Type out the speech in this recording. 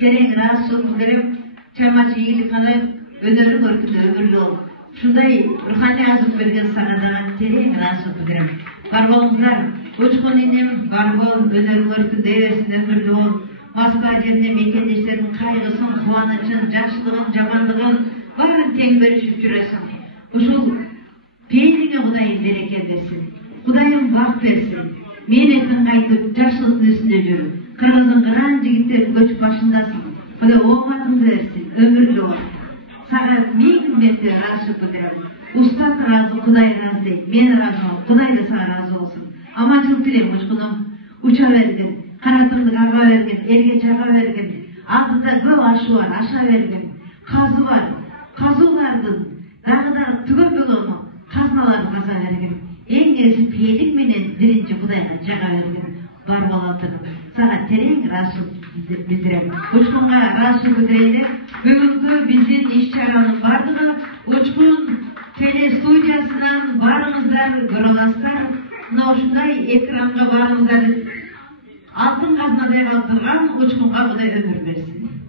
tereң ыраазычылык билдирип, чамачы ийгилик кылып, өнөрүң өркүндө өмүрлүү бол. Ушундай руханий азык берген сага дагы терең ыраазычылык билдирем. Бар болуңуздар, учкун инем, бар бол, өнөрүң өркүндө берсин, өмүрлүү бол. Москва жеринде мекендештердин кайгысын, кубанычын, жакшылыгын, жамандыгын баарын тең бөлүшүп жүрөсүң. Ушул пейилиңе Кудайым береке берсин. Кудайым бак берсин. Мээнетиң кайтып, жакшылыктын үстүнө жүр. Кыргыздын кыран жигиттери көч башындасың. Кудай ооматыңды берсин, өмүрлүү бол. Сага миң мерте ыраазычылык билдирем. Устат ыраазы, Кудай ыраазы дейт. Мен ыраазымын, Кудай да сага ыраазы болсун. Аманчылык тилейм учкунум. Уча бергин, канатыңды кага бергин, элге чага бергин. Алдыда көп ашы бар, аша бергин. Казы бар, казуулардын дагы түгөн болгону казналарды каза бергин. Эң нерсе пейлик менен биринчи Кудайга жага бергин. Бар болотур. Сага терең ыраазычылык билдирем. Учкунга ыраазычылык билдирели. Бүгүнкү биздин иш-чаранын бардыгы Учкун телестудиясынан барыңыздар көрө аласыздар. Мына ушундай экранга барыңыздар. Алтын казнадай калтырган Учкунга Кудай өмүр берсин.